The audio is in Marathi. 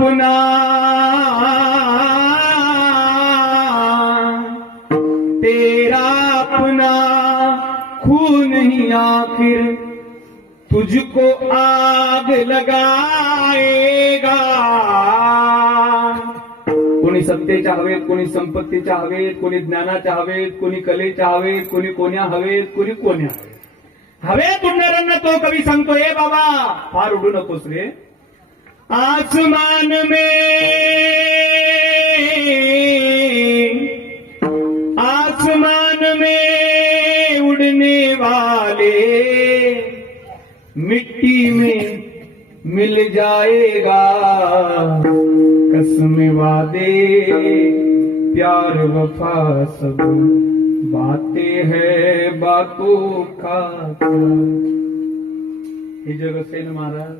अपना तेरा अपना खून ही आखिर तुझको आग लगाएगा। कोणी सत्तेच्या हवेत, कोणी संपत्तीच्या हवेत, कोणी ज्ञानाच्या हवेत, कोणी कलेच्या हवेत, कोणी कोण्या हवेत, कोणी कोण्या हवेत उडणाऱ्यांना तो कवी सांगतो, ए बाबा फार उडू नकोस रे। आसमान में उड़ने वाले मिट्टी में मिल जाएगा। कसम वादे प्यार वफा सब बातें है बातों का। हे जग असेल महाराज,